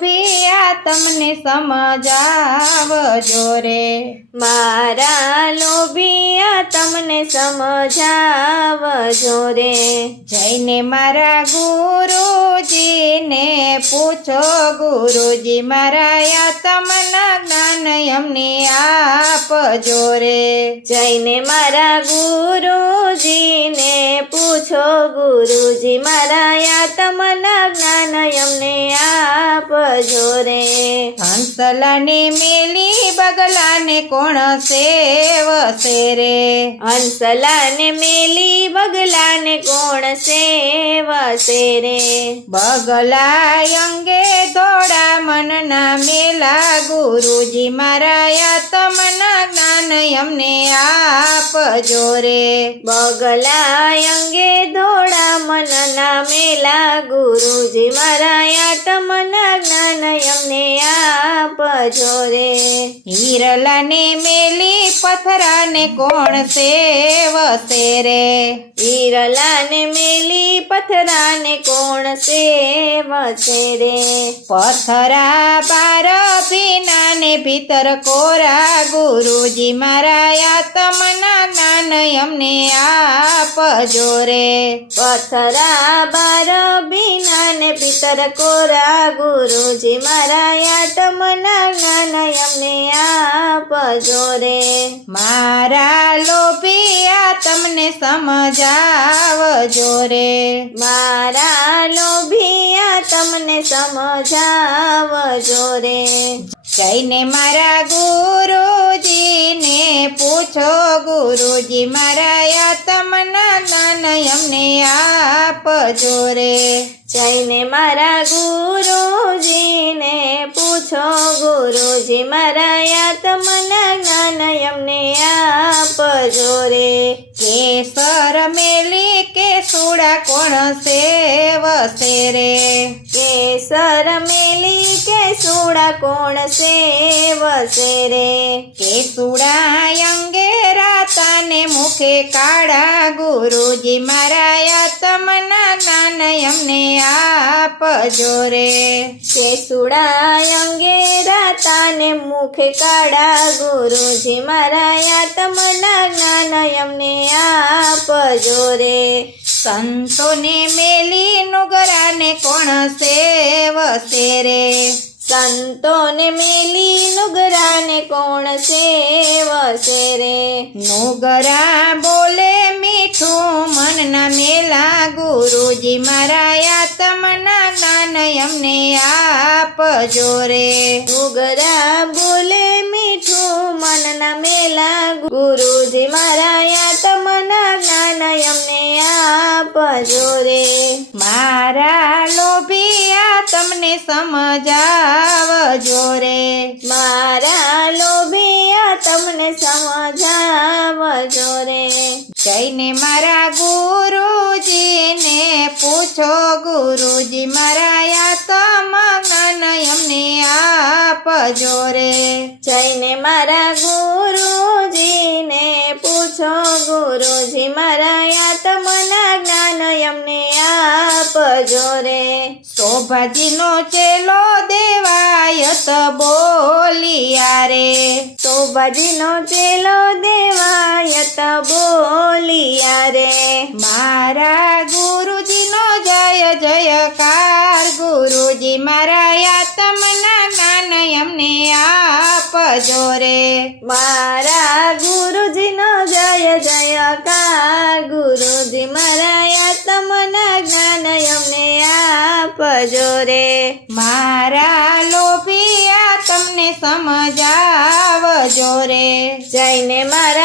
લોભિયા તમને સમજાવજો રે, મારા લોભિયા તમને સમજાવજો રે, જઈને મારા ગુરુજીને પૂછો, ગુરુજી મારા આત્મના જ્ઞાન અમને આપજો રે, જઈને મારા ગુરુજીને પૂછો, ગુરુજી મારા આત્મના જ્ઞાન અમને આપજો રે, હંસલાને મેલી બગલાને કોણ સેવશે રે, હંસલાને મેલી બગલાને કોણ સેવશે રે, બગલા અંગે ધોળા મનના મેલા, ગુરુજી મારા આત્મના જ્ઞાન અમને આપજો રે, બગલા અંગે ધોળા મનના મેલા, ગુરુજી મારા આત્મના જ્ઞાન અમને આપજો રે, હિરલાને મેલી પથરાને કોણ સેવશે રે, હિરલાને મેલી પથરાને કોણ સેવશે રે, પથરા બાર ભીનાને ભીતર કોરા, ગુરુજી મારા આત્મના જ્ઞાન અમને આપજો રે, પથરા બાર ભીનાને ભીતર કોરા, ગુરુજી મારા આત્મના જ્ઞાન અમને આપજો રે, મારા લોભિયા તમને સમજાવજો રે, મારા લોભિયા તમને સમજાવજો રે, જઈને મારા ગુરુજીને પૂછો, ગુરુજી મારા આત્મના જ્ઞાન અમને આપજો રે, જઈને મારા ગુરુજીને પૂછો, ગુરુજી મારા આત્મના જ્ઞાન અમને આપજો રે, કેસર મેલી કેસુડા કોણ સેવશે રે, કેસર મેલી કેસુડા કોણ સેવશે રે, કેસુડા અંગે રાતાને મુખે કાળા, ગુરુજી મારા આત્મના જ્ઞાન અમને આપજો રે, કેસુડા અંગે રાતાને મુખે કાળા, ગુરુજી મારા આત્મના જ્ઞાન અમને આપજો રે, સંતોને મેલી નુગરાને કોણ સેવશે રે, સંતોને મેલી નુગરાને કોણ સેવશે રે, નુગરા બોલે મીઠું મનના મેલા, ગુરુજી મારા આત્મના જ્ઞાન અમને આપજો રે, નુગરા બોલે મીઠું મનના મેલા, ગુરુજી મારા આત્મના જ્ઞાન અમને આપજો રે, મારા લોભિયા તમને સમજાવજો રે, મારા લોભિયા તમને સમજાવજો રે, જઈને મારા ગુરુજીને પૂછો, ગુરુજી મારા આત્મા જ્ઞાન અમને આપજો રે, જઈને મારા ગુરુજીને પૂછો, ગુરુજી મારા આત્મના જ્ઞાન અમને આપજો રે, શોભાજીનો ચેલો દેવાયત બોલિયા રે, શોભાજીનો ચેલો દેવાયત બોલિયા રે, મારા ગુરુજીનો જય જયકાર, ગુરુજી મારા આત્મના જ્ઞાન અમને આપજો રે, મારા ગુરુજીનો જય જયકાર, ગુરુજી મારા આત્મના જ્ઞાન અમને આપજો રે, મારા લોભિયા તમને સમજાવજો રે, જઈને મારા